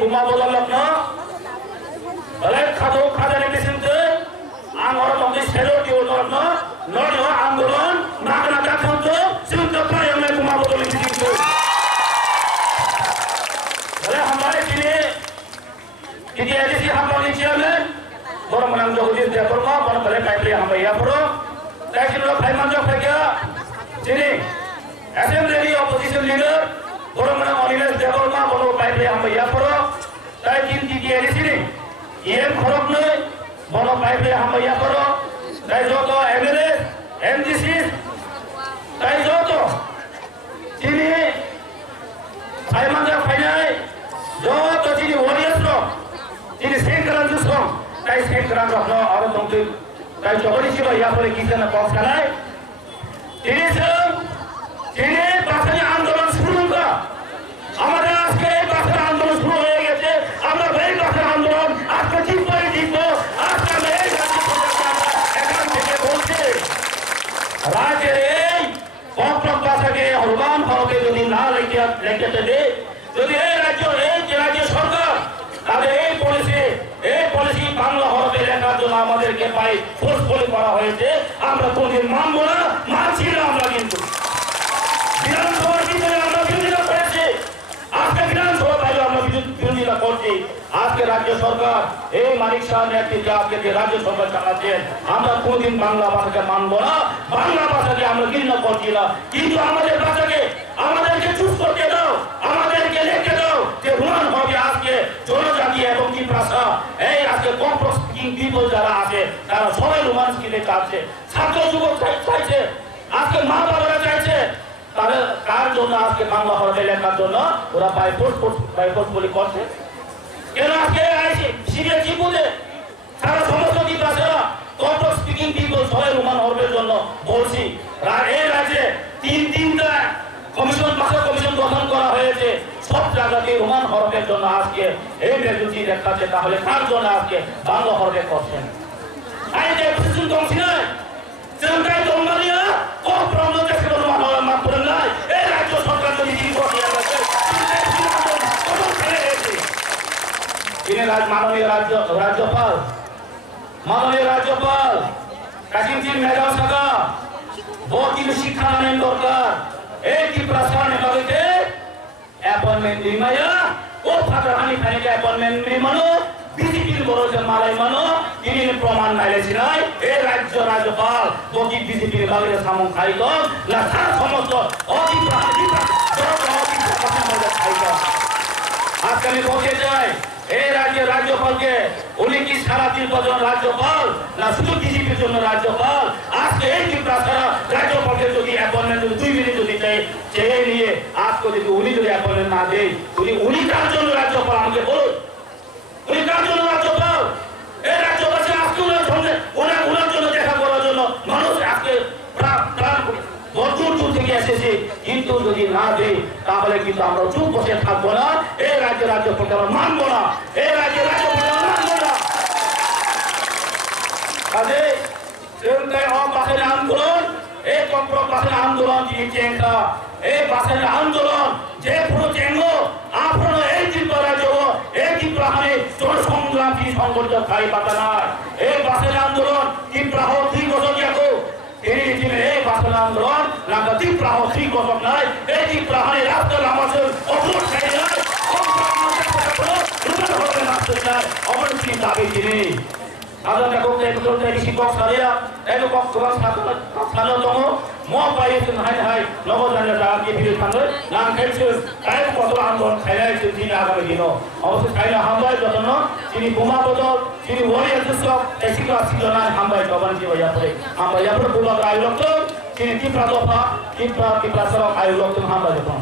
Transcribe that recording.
buma bolak no oleh khada ni kesinte ang orang tongki sero di orang no anggulan makna datang tu sinta praya me buma bolak ni kesinte oleh हमारे jadi edisi hamba ni chairman orang menang jokowi dia korma orang boleh paipli hamba ya pro tapi kalau paiman jok pergi sini assembly opposition leader orang menang oliver dia korma orang paipli hamba ya pro tapi jadi edisi ni yang korok ni orang paipli hamba ya pro tapi joto MLA MDC tapi joto sini paiman jok pergi joto sini warriors lo ini sengkeran justru, tapi sengkeran apa? Orang tongki, tapi coba di sini ya boleh kita nak kos kanai. Ini bahasanya andolan sebelum ka. Amadah askerai bahasa andolan sebelum hoye geche. Amra baik bahasa andolan, aska jipai jipo, aska baik bahasa andolan. Ekan থেকে বলছে, রাজ্যের এই কমপ্লক ভাষাকে হরবান হরকে যদি না লেখতে দে, যদি এই রাজ্য সরকার তাদের এই পলিসি বাংলা হরফে লেখার জন্য আমাদেরকে পাই ফোর্সফুলি করা হয়েছে আমরা কোনদিন মানব না মানছি না আমরা কিন্তু বিধানসভার ভিতরে আমরা বিরোধিতা করেছি আজকে বিধানসভা বাইরে আমরা বিরোধিতা করছি আজকে রাজ্য সরকার এই মানিক শাহ নেতৃত্বে আজকে যে রাজ্য সরকার চালাচ্ছেন আমরা কোনদিন বাংলা ভাষাকে মানব না বাংলা ভাষাকে আমরা ঘৃণা করছি না কিন্তু আমাদের ভাষাকে আমাদেরকে চুপ করতে দাও আমাদেরকে লিখে দাও যে হুমান হবে আজকে জনজাতি এবং কি ভাষা এই আজকে কমপ্লেক্স পিপল যারা আছে তারা সবাই রোমান্স কিনে চাচ্ছে ছাত্র যুবক চাইছে আজকে মা বাবারা চাইছে তারা কার জন্য আজকে বাংলা হরফে লেখার জন্য ওরা বাইপোর্ট বলে করছে কেন আজকে আইসি সিরিয়াল জীবনে তারা সমস্ত কি ভাষারা কমপ্লেক্স স্পিকিং পিপল সবাই রোমান হরফের জন্য বলছি এই রাজ্যে তিনটা ভাষা কমিশন গঠন করা হয়েছে সব জায়গাতে রোমান হরফের জন্য আজকে এই রেজুটি দেখাচ্ছে তাহলে কার জন্য আজকে বাংলা হরফে করছেন আই যে প্রশাসন কমিশনার সেন্টাই দমদালিয়া কোন প্রবলেমে ছিল রোমান হরফ মাপ করে নাই এই রাজ্য সরকার যদি দিন করে আছে তিনি মাননীয় রাজ্যপাল কাশিম সিং মেঘাল সাগা বহুত কিছু শিক্ষা নেন দরকার এই কি প্রশ্ন বাড়িতে অ্যাপয়েন্টমেন্ট দিমায়া ও ফাটাহানি খানিকে অ্যাপয়েন্টমেন্ট নিমানো বিজেপির বড় যে মালাই মানো তিনি প্রমাণ নাইলেছি নাই এই রাজ্যপাল বকি বিজেপির বাগিরে সামন খাইত না তার সমস্ত আজকে আমি বলতে চাই এই রাজ্যপালকে উনি কি সারা দিন পর্যন্ত রাজ্যপাল না শুধু বিজেপির জন্য রাজ্যপাল আজকে এই কি তাছাড়া রাজ্যপালকে যদি অ্যাপয়েন্টমেন্ট যদি 2 মিনিট যদি চেয়ে নিয়ে আজকে যদি উনি যদি অ্যাপয়েন্টমেন্ট না দেয় উনি কার জন্য রাজ্যপাল আমাকে বলুন উনি কার জন্য রাজ্যপাল এই রাজ্যপাল আজকে ওনার জন্য দেখা করার জন্য মানুষ আজকে দূর থেকে এসেছে কিন্তু যদি না দেয় তাহলে কিন্তু আমরা চুপ বসে থাকবো না এই রাজ্যপালকে আমরা মানবো না এই রাজ্যপালকে আমরা মানবো না কাজে বাসের আন্দোলন এই কমপ্লক বাসের আন্দোলন যে চেঙ্গা এই বাসের আন্দোলন যে পুরো চেঙ্গ আপনার এই চিন্তারা যাব এই চিন্তাহানি তোর সংগ্রামী সংগঠিত খাই পাতা না এই বাসের আন্দোলন চিন্তা হোক 3 বছর যাবো এই বাসের আন্দোলন লাগা তীব্র ঠিক কথা নাই এই তীব্র হানি রাস্তার আমাদের অপর সাইড নাই অবশ্যই দাবি তিনি আদালতে কোতে কোতে শিক্ষক সারিয়া এই কক্সবাজার ছাত্রতম মপাই হাই নবজানের দাবি বিরোধী থাকবে নাম খেলছে তাই কত আন্দোলন খাইছে তিনি আগামী দিন অবশ্যই খাইলে হামবাই যতন তিনি বোমা বদল তিনি ওরিয়া সব এসি ক্লাস ছিল না হামবাই কবান কি হইয়া পড়ে হামবাই আপর বোমা আয়োজন তিনি কি প্রাদফা কি প্রাসর আয়োজন হামবাই যখন